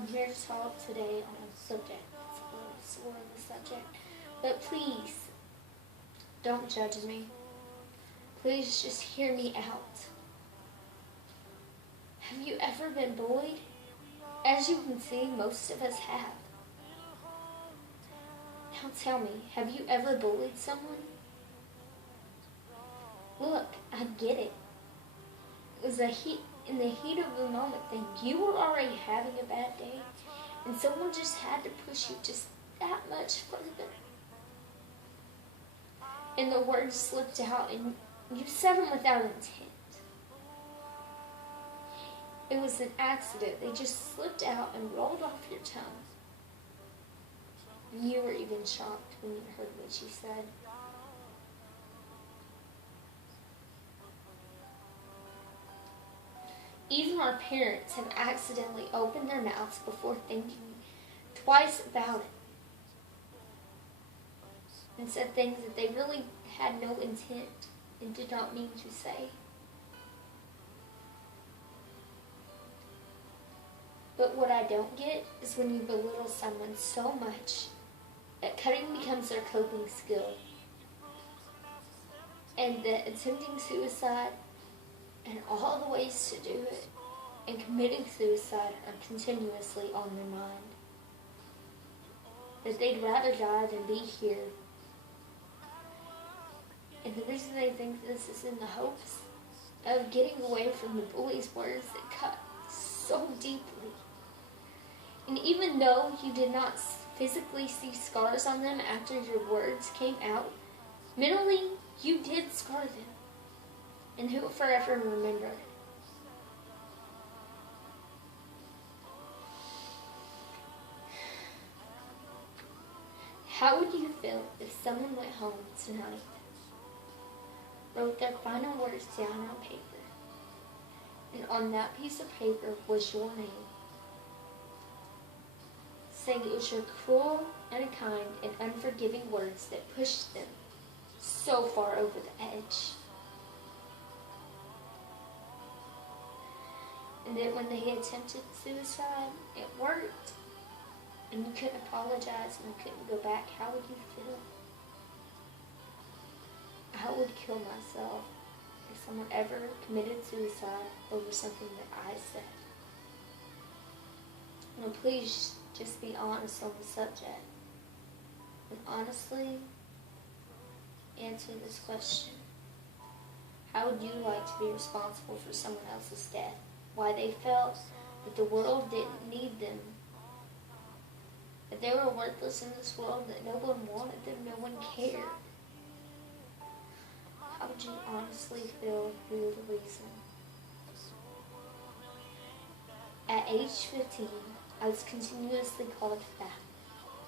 I'm here to talk today on a subject. It's a little sore of a subject. But please, don't judge me. Please just hear me out. Have you ever been bullied? As you can see, most of us have. Now tell me, have you ever bullied someone? Look, I get it. It was in the heat of the moment thing. You were already having a bad day, and someone just had to push you just that much further. And the words slipped out, and you said them without intent. It was an accident. They just slipped out and rolled off your tongue. And you were even shocked when you heard what she said. Even our parents have accidentally opened their mouths before thinking twice about it and said things that they really had no intent and did not mean to say. But what I don't get is when you belittle someone so much that cutting becomes their coping skill, and that attempting suicide and all the ways to do it and committing suicide are continuously on their mind. That they'd rather die than be here. And the reason they think this is in the hopes of getting away from the bully's words that cut so deeply. And even though you did not physically see scars on them after your words came out, mentally you did scar them. And who will forever remember it. How would you feel if someone went home tonight, wrote their final words down on paper, and on that piece of paper was your name, saying it was your cruel, unkind, and unforgiving words that pushed them so far over the edge? And that when they attempted suicide, it worked, and you couldn't apologize and you couldn't go back, how would you feel? I would kill myself if someone ever committed suicide over something that I said. Now please just be honest on the subject. And honestly, answer this question. How would you like to be responsible for someone else's death? Why they felt that the world didn't need them, that they were worthless in this world, that no one wanted them, no one cared. How would you honestly feel if you were the reason? At age 15, I was continuously called fat,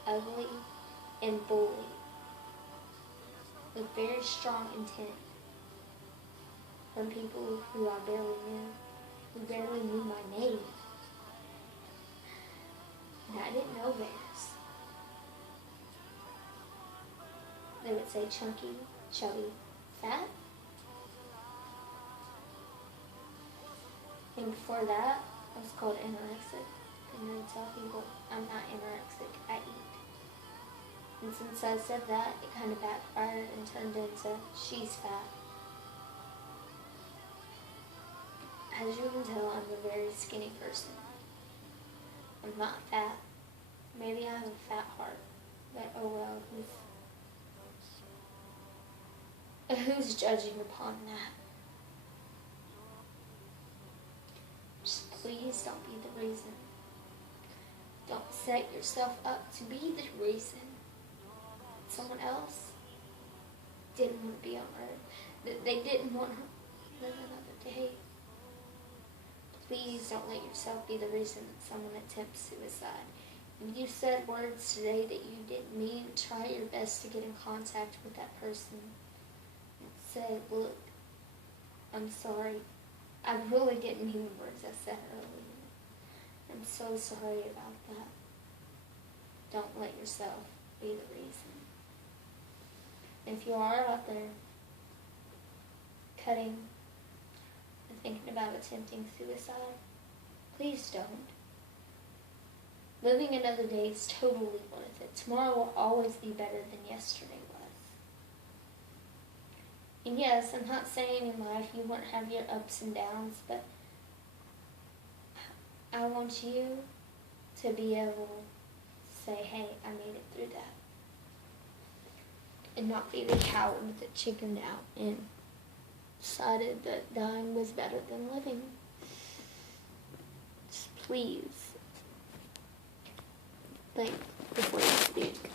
ugly, and bullied, with very strong intent from people who I barely knew. Who barely knew my name. And I didn't know theirs. They would say chunky, chubby, fat. And before that, I was called anorexic. And then tell people I'm not anorexic, I eat. And since I said that, it kind of backfired and turned into she's fat. As you can tell, I'm a very skinny person. I'm not fat. Maybe I have a fat heart. But oh well, who's judging upon that? Just please don't be the reason. Don't set yourself up to be the reason. Someone else didn't want to be on earth. That they didn't want to live another day. Please don't let yourself be the reason that someone attempts suicide. If you said words today that you didn't mean, try your best to get in contact with that person and say, look, I'm sorry. I really didn't mean the words I said earlier. I'm so sorry about that. Don't let yourself be the reason. If you are out there cutting and thinking about attempting suicide, please don't. Living another day is totally worth it. Tomorrow will always be better than yesterday was. And yes, I'm not saying in life you won't have your ups and downs, but I want you to be able to say, hey, I made it through that. And not be the coward that chickened out and decided that dying was better than living. Just please think before you speak.